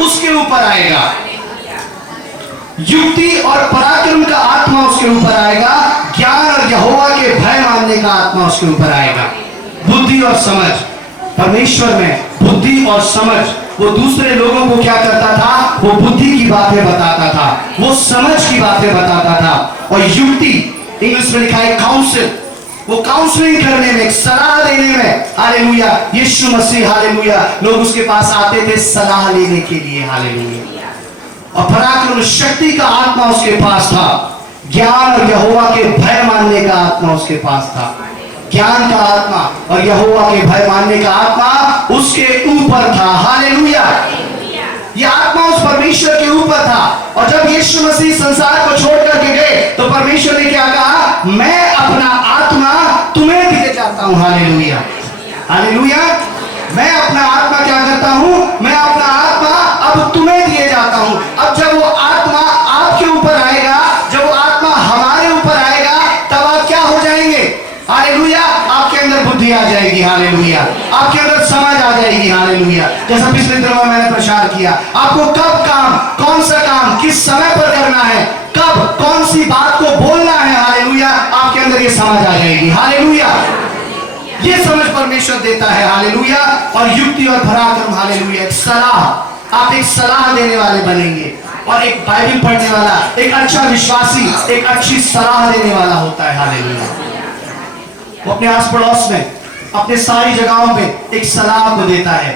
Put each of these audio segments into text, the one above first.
उसके ऊपर आएगा। युक्ति और पराक्रम का आत्मा उसके ऊपर आएगा। ज्ञान और यहोवा के भय मानने का आत्मा उसके ऊपर आएगा। बुद्धि और समझ, परमेश्वर में बुद्धि और समझ। वो दूसरे लोगों को क्या करता था? वो बुद्धि की बातें बताता था, वो समझ की बातें बताता था। और युक्ति, इंग्लिश में लिखा है काउंसिल, वो काउंसलिंग करने में, सलाह देने में, हालेलुया, यीशु मसीह, हालेलुया, लोग उसके पास आते थे सलाह लेने के लिए, हालेलुया। और पराक्रम, शक्ति का आत्मा उसके पास था। ज्ञान और यहोवा के भय मानने का आत्मा उसके पास था। ज्ञान का आत्मा और यहोवा के भय मानने का आत्मा उसके ऊपर था, हालेलुया। यह आत्मा उस परमेश्वर के ऊपर था। और जब यीशु मसीह संसार को छोड़ करके गए तो परमेश्वर ने क्या कहा? मैं अपना आत्मा तुम्हें दिए जाता हूं, हालेलुया, हालेलुया। मैं अपना आत्मा क्या करता हूं? मैं अपना आत्मा अब तुम्हें दिए जाता हूं। अब जब वो आत्मा आपके ऊपर आएगा, जब वो आत्मा हमारे ऊपर आएगा, तब आप क्या हो जाएंगे? हालेलुया। आपके अंदर बुद्धि आ जाएगी, हालेलुया। आपके अंदर समझ आ जाएगी, हालेलुया। जैसा पिछले दिनों में मैंने प्रचार किया, आपको कब काम, कौन सा काम किस समय पर करना है, कब कौन सी बात को बोलना है, हालेलुया, आपके अंदर ये समझ आ जाएगी, हालेलुया। ये समझ परमेश्वर देता है, हालेलुया। और युक्ति और पराक्रम, हालेलुया, एक सलाह, आप एक सलाह देने वाले बनेंगे। और एक बाइबल पढ़ने वाला, एक अच्छा विश्वासी, एक अच्छी सलाह देने वाला होता है, हालेलुया। वो अपने आस पड़ोस में, अपने सारी जगहों पे एक सलाह को देता है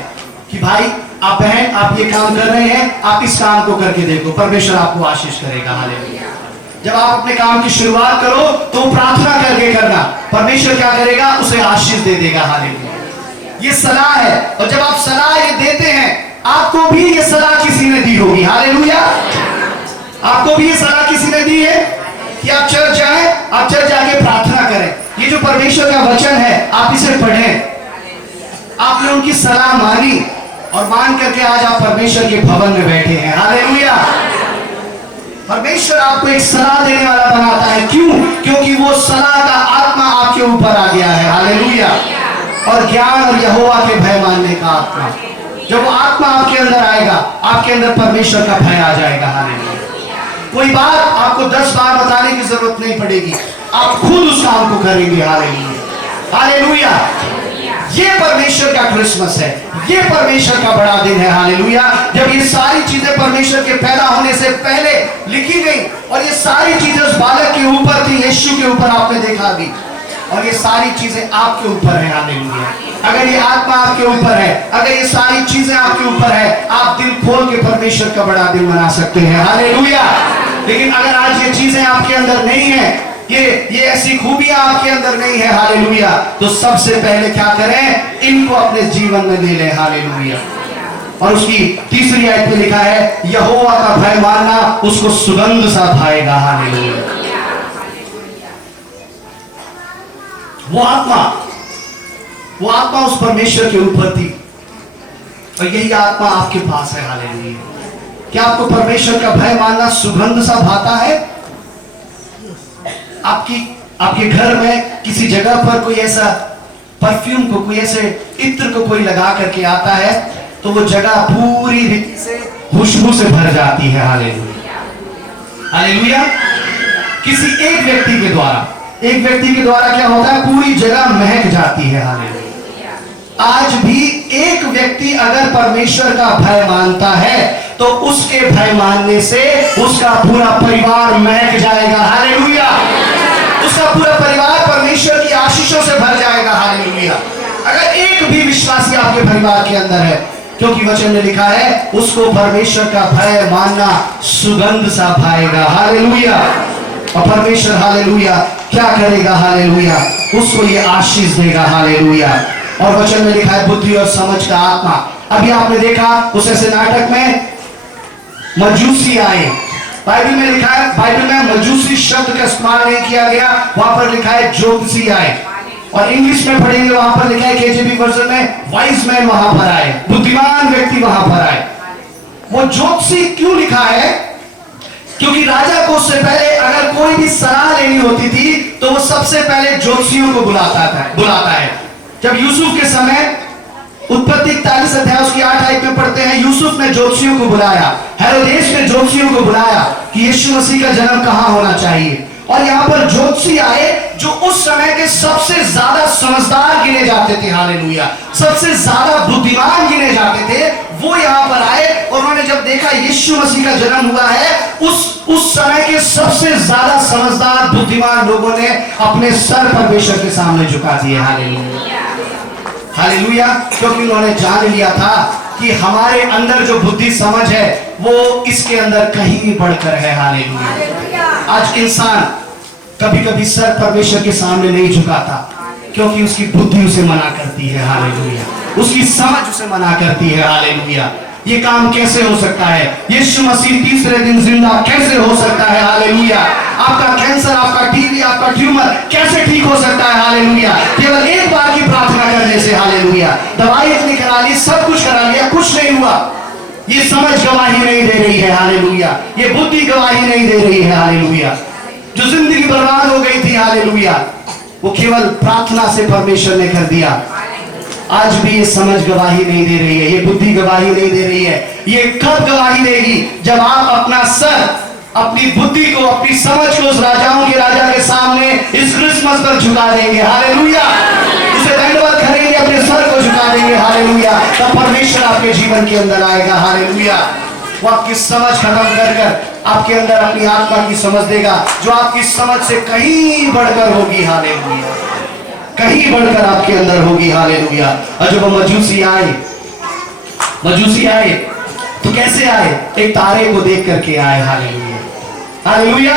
कि भाई, आप बहन, आप ये काम कर रहे हैं, आप इस काम को करके देखो, परमेश्वर आपको आशीष करेगा, हालेलुया। जब आप अपने काम की शुरुआत करो तो प्रार्थना करके करना, परमेश्वर क्या करेगा? उसे आशीष दे देगा, हालेलुया। ये सलाह है। और जब आप सलाह ये देते हैं, आपको भी ये सलाह किसी ने दी होगी, हालेलुया। आपको भी ये सलाह किसी ने दी है कि आप चर्च जाएं, आप चर्च जाके प्रार्थना करें। ये जो परमेश्वर का वचन है, आप इसे पढ़ें। आपने उनकी सलाह मानी और मान करके आज आप परमेश्वर के भवन में बैठे हैं, हालेलुया। परमेश्वर आपको एक सलाह देने वाला बनाता है। क्यों? क्योंकि वो सलाह का आत्मा आपके ऊपर आ गया है, हालेलुया। और ज्ञान और यहोवा के भय मानने का आत्मा, जब वो आत्मा आपके अंदर आएगा, आपके अंदर परमेश्वर का भय आ जाएगा, हालेलुया। कोई बात आपको 10 बार बताने की जरूरत नहीं पड़ेगी, आप खुद उस काम को करेंगे, हालेलुया, हालेलुया। ये परमेश्वर का क्रिसमस है, ये परमेश्वर का बड़ा दिन है, हालेलुया। जब ये सारी चीजें परमेश्वर के पैदा होने से पहले लिखी गई और ये सारी चीजें उस बालक के ऊपर थी, यीशु के ऊपर, आपने देखा भी। और ये सारी चीजें आपके ऊपर है, हालेलुया। अगर ये आत्मा आपके ऊपर है, अगर ये सारी चीजें आपके ऊपर है, आप दिल खोल के परमेश्वर का बड़ा दिन मना सकते हैं, हालेलुया। लेकिन अगर आज ये चीजें आपके अंदर नहीं है, ये ऐसी खूबियां आपके अंदर नहीं है, हालेलुया, तो सबसे पहले क्या करें? इनको अपने जीवन में ले लें, हालेलुया। और उसकी तीसरी आयत में लिखा है, यहोवा का भय मानना उसको सुगंध सा भाएगा, हालेलुया। वो आत्मा उस परमेश्वर के ऊपर थी और यही आत्मा आपके पास है, हालेलुया। क्या आपको परमेश्वर का भय मानना सुगंध सा भाता है? आपके घर में किसी जगह पर कोई ऐसा परफ्यूम को, कोई ऐसे इत्र को कोई लगा करके आता है तो वो जगह पूरी रीति से खुशबू से भर जाती है, हालेलुया, हालेलुया। किसी एक व्यक्ति के द्वारा क्या होता है? पूरी जगह महक जाती है, हालेलुया। आज भी एक व्यक्ति अगर परमेश्वर का भय मानता है तो उसके भय मानने से उसका पूरा परिवार महक जाएगा, हालेलुया। उसका पूरा परिवार परमेश्वर की आशीषों से भर जाएगा, हालेलुया। अगर एक भी विश्वासी आपके परिवार के अंदर है, क्योंकि वचन में लिखा है उसको परमेश्वर का भय मानना सुगंध सा भाएगा, हालेलुया। और परमेश्वर, हालेलुया, क्या करेगा? हालेलुया, उसको ये आशीष देगा, हालेलुया। और वचन में लिखा है बुद्धि और समझ का आत्मा। अभी आपने देखा उस ऐसे नाटक में मजूसी आए, बाइबल में लिखा है, बाइबल में मजूसी शब्द का इस्तेमाल नहीं किया गया, वहां पर लिखा है ज्योतिषी आए। और इंग्लिश में पढ़ेंगे, वहां पर लिखा है केजेबी वर्जन में वाइज मैन वहां पर आए, बुद्धिमान व्यक्ति वहां पर आए। वो ज्योतिषी क्यों लिखा है? क्योंकि राजा को उससे पहले अगर कोई भी सलाह लेनी होती थी तो वो सबसे पहले ज्योतिषियों को बुलाता है। जब यूसुफ के समय उत्पत्ति 41 अध्याय उसकी 8 आयत में पढ़ते हैं, यूसुफ ने ज्योतिषियों को बुलाया, हेरोदेस ने ज्योतिषियों को बुलाया कि यीशु मसीह का जन्म कहां होना चाहिए। और यहां पर ज्योतिषी आए जो उस समय के सबसे ज्यादा समझदार गिने जाते थे, हालेलुया, सबसे ज्यादा बुद्धिमान गिने जाते थे, वो यहां पर आए और उन्होंने जब देखा यीशु मसीह का जन्म हुआ है, उस समय के सबसे ज्यादा समझदार बुद्धिमान लोगों ने अपने सर परमेश्वर के सामने झुका दिए, हालेलुया, हालेलुया, क्योंकि उन्होंने जान लिया था कि हमारे अंदर जो बुद्धि समझ है वो इसके अंदर कहीं बढ़कर है, हालेलुया। आज इंसान कभी कभी सर परमेश्वर के सामने नहीं झुकाता क्योंकि उसकी बुद्धि उसे मना करती है, हालेलुया, उसकी समझ उसे मना करती है, हालेलुया। ये काम कैसे हो सकता है? यीशु मसीह तीसरे दिन जिंदा कैसे हो सकता है, हालेलुया। आपका कैंसर, आपका टीबी, आपका ट्यूमर कैसे ठीक हो सकता है, हालेलुया, केवल एक बार की प्रार्थना करने से, हालेलुया। दवाई इतनी करा ली, सब कुछ करा लिया, कुछ नहीं हुआ। ये समझ गवाही नहीं दे रही है, हालेलुया, ये बुद्धि गवाही नहीं दे रही है, हालेलुया। जो जिंदगी बर्बाद हो गई थी, हालेलुया, वो केवल प्रार्थना से परमेश्वर ने कर दिया। आज भी ये समझ गवाही नहीं दे रही है, ये बुद्धि गवाही नहीं दे रही है। ये कब गवाही देगी? जब आप अपना सर, अपनी बुद्धि को, अपनी समझ को उस राजाओं के राजा के सामने इस क्रिसमस पर झुका देंगे, हालेलुया, उसे दंडवत करेंगे, अपने सर को झुका देंगे, हालेलुया, तब परमेश्वर आपके जीवन के अंदर आएगा, हालेलुया। वो आपकी समझ खत्म कर आपके अंदर अपनी आत्मा की समझ देगा, जो आपकी समझ से कहीं बढ़कर होगी, हालेलुया, कहीं बढ़कर आपके अंदर होगी, हालेलुया। और जब मजूसी आए तो कैसे आए? एक तारे को देख करके आए, हालेलुया, हालेलुया,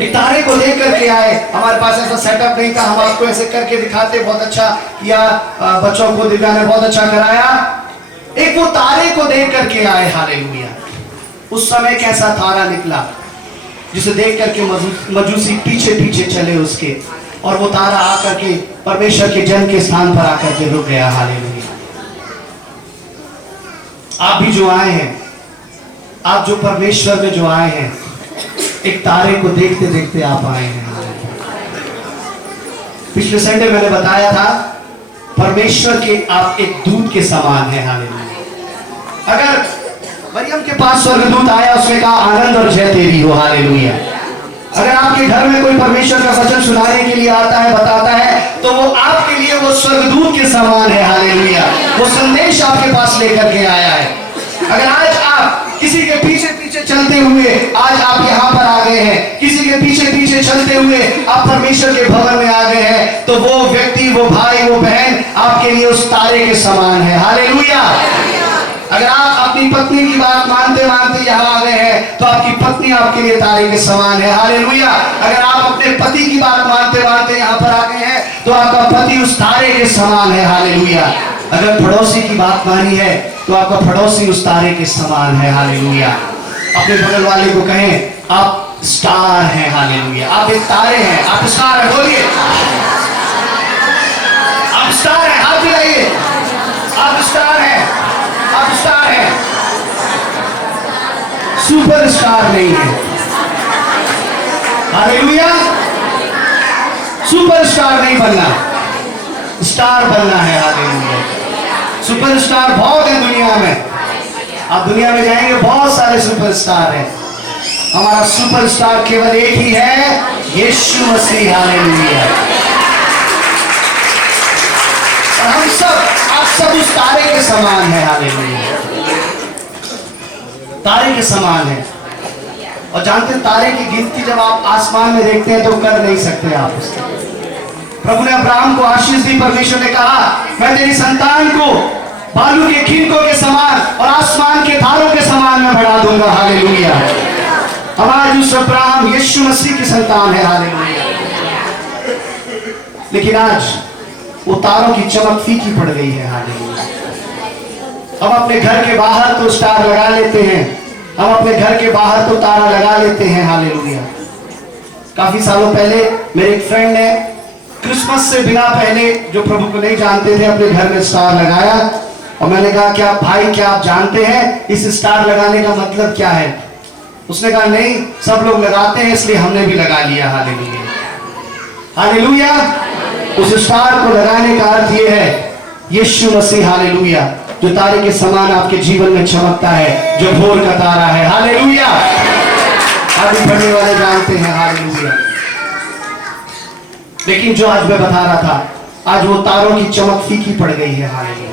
एक तारे को देख करके आए। हमारे पास ऐसा सेटअप नहीं था, हम आपको ऐसे करके दिखाते, बहुत अच्छा किया, बच्चों को दिव्या ने बहुत अच्छा कराया। एक वो तारे को देख करके आए, हालेलुया। उस समय कैसा तारा निकला जिसे देख करके मजूसी पीछे पीछे चले उसके, और वो तारा आकर के परमेश्वर के जन के स्थान पर आकर के रुक गया, हालेलुया। आप भी जो आए हैं, आप जो परमेश्वर में जो आए हैं, एक तारे को देखते देखते आप आए हैं। पिछले संडे मैंने बताया था, परमेश्वर के आप एक दूत के समान हैं, हालेलुया। अगर मरियम के पास स्वर्गदूत आया, उसने कहा आनंद और जय तेरी हो, हालेलुया। अगर आपके घर में कोई परमेश्वर का वचन सुनाने के लिए आता है, बताता है, तो वो आपके लिए वो स्वर्गदूत के समान है, हालेलुया। वो संदेश आपके पास लेकर के आया है। अगर आज आप किसी के पीछे पीछे चलते हुए आज आप यहाँ पर आ गए हैं, किसी के पीछे पीछे चलते हुए आप परमेश्वर के भवन में आ गए हैं, तो वो व्यक्ति, वो भाई, वो बहन आपके लिए उस तारे के समान है, हालेलुया। अगर आप अपनी पत्नी की बात मानते मानते यहाँ आ गए हैं, तो आपकी पत्नी आपके लिए तारे के समान है, हालेलुया। अगर आप अपने पति की बात मानते मानते यहाँ पर आ गए हैं, तो आपका पति उस तारे के समान है, हालेलुया। अगर पड़ोसी की बात मानी है, तो आपका पड़ोसी उस तारे के समान है, हालेलुया। अपने बगल वाले को कहें आप स्टार हैं, हालेलुया, आप एक तारे हैं, आप स्टार हैं, बोलिए आप स्टार हैं, हाथ मिलाइए, आप स्टार हैं, आप स्टार हैं, सुपर स्टार नहीं है, हालेलुया। सुपर स्टार नहीं बनना, स्टार बनना है, हालेलुया। सुपरस्टार बहुत है दुनिया में, आप दुनिया में जाएंगे बहुत सारे सुपरस्टार हैं, हमारा सुपरस्टार केवल एक ही है, यीशु मसीह, हालेलुया। और हम सब, आप सब उस तारे के समान है, हालेलुया, तारे के समान है। और जानते हैं तारे की गिनती जब आप आसमान में देखते हैं तो कर नहीं सकते आप उसको। प्रभु ने अब्राहम को आशीष दी, परमेश्वर ने कहा मैं तेरी संतान को बालू के खिनकों के समान और आसमान के तारों के समान मैं बढ़ा दूंगा, हालेलुया। हम आज उस अब्राहम यीशु मसीह की संतान है, हालेलुया। लेकिन आज वो तारों की चमक फीकी पड़ गई है, हालेलुया। हम अपने घर के बाहर तो स्टार लगा लेते हैं, हम अपने घर के बाहर तो तारा लगा लेते हैं, हालेलुया। काफी सालों पहले मेरे एक फ्रेंड ने क्रिसमस से बिना पहले, जो प्रभु को नहीं जानते थे, अपने घर में स्टार लगाया। और मैंने कहा क्या भाई, क्या आप जानते हैं इस स्टार लगाने का मतलब क्या है? उसने कहा नहीं, सब लोग लगाते हैं इसलिए हमने भी लगा लिया, हालेलुया, हालेलुया। उस स्टार को लगाने का अर्थ ये है यीशु मसीह हालेलुया, जो तारे के समान आपके जीवन में चमकता है, जो भोर का तारा है। हालेलुया। आगे बढ़ने वाले जानते हैं। हालेलुया। लेकिन जो आज मैं बता रहा था, आज वो तारों की चमक फीकी पड़ गई है। हालेलुया।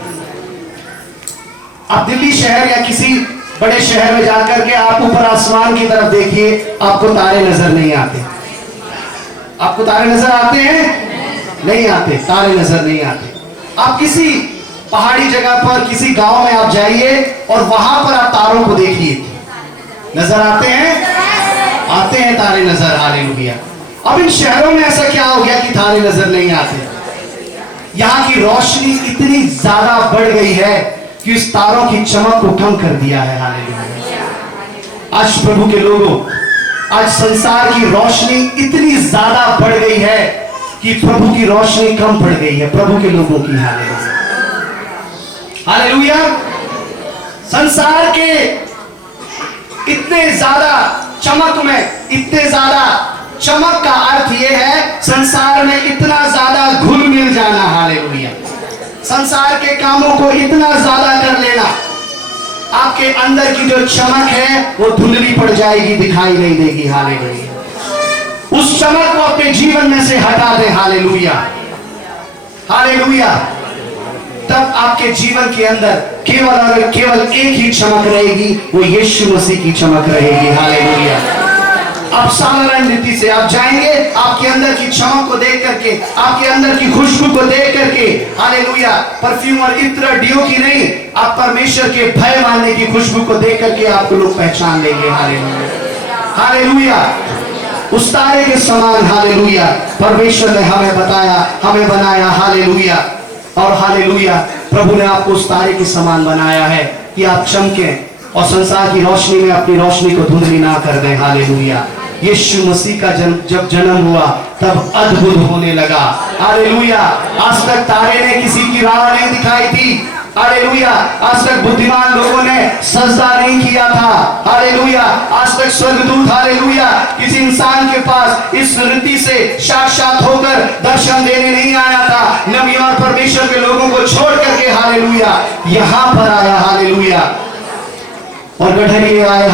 आप दिल्ली शहर या किसी बड़े शहर में जाकर के आप ऊपर आसमान की तरफ देखिए, आपको तारे नजर नहीं आते। आपको तारे नजर आते हैं? नहीं आते, तारे नजर नहीं आते। आप किसी पहाड़ी जगह पर, किसी गांव में आप जाइए और वहां पर आप तारों को देखिए, नजर आते हैं? आते हैं तारे नजर। हालेलुया। अब इन शहरों में ऐसा क्या हो गया कि तारे नजर नहीं आते? यहाँ की रोशनी इतनी ज्यादा बढ़ गई है कि उस तारों की चमक को कम कर दिया है। हालेलुया। आज प्रभु के लोगों, आज संसार की रोशनी इतनी ज्यादा बढ़ गई है कि प्रभु की रोशनी कम पड़ गई है प्रभु के लोगों की। हालेलुया। हालेलुया। संसार के इतने ज्यादा चमक में, इतने ज्यादा चमक का अर्थ यह है संसार में इतना ज्यादा घुल मिल जाना। हालेलुया। संसार के कामों को इतना ज्यादा कर लेना, आपके अंदर की जो चमक है वो धुंधली पड़ जाएगी, दिखाई नहीं देगी। हालेलुया। उस चमक को अपने जीवन में से हटा दे। हालेलुया। हालेलुया। तब आपके जीवन के अंदर केवल और केवल एक ही चमक रहेगी, वो यीशु मसीह की चमक रहेगी। हालेलुया। आप साधारण रीति से आप जाएंगे, आपके अंदर की चमक को देख करके, आपके अंदर की खुशबू को देख करके, हालेलुया, परफ्यूम और इत्र डियो की नहीं, आप परमेश्वर के भय मानने की खुशबू को देख करके आपको लोग पहचान लेंगे। हालेलुया। हालेलुया। उस तारे के समान, हालेलुया, परमेश्वर ने हमें बताया, हमें बनाया। हालेलुया। और हालेलुया, प्रभु ने आपको उस तारे के समान बनाया है कि आप चमकें और संसार की रोशनी में अपनी रोशनी को धुंधली ना कर दें। हालेलुया। यीशु मसीह का जब जन्म हुआ तब अद्भुत होने लगा। हालेलुया। आज तक तारे ने किसी की राह नहीं दिखाई थी। हालेलुया। आज तक बुद्धिमान लोगों ने सजदा नहीं किया था। हालेलुया। आज तक स्वर्गदूत, हालेलुया, किसी इंसान के पास इस रीति से साक्षात होकर दर्शन देने नहीं आया था। नबी और परमेश्वर के लोगों को छोड़ करके, हालेलुया, यहां पर आया। हालेलुया। और गठरिए आए।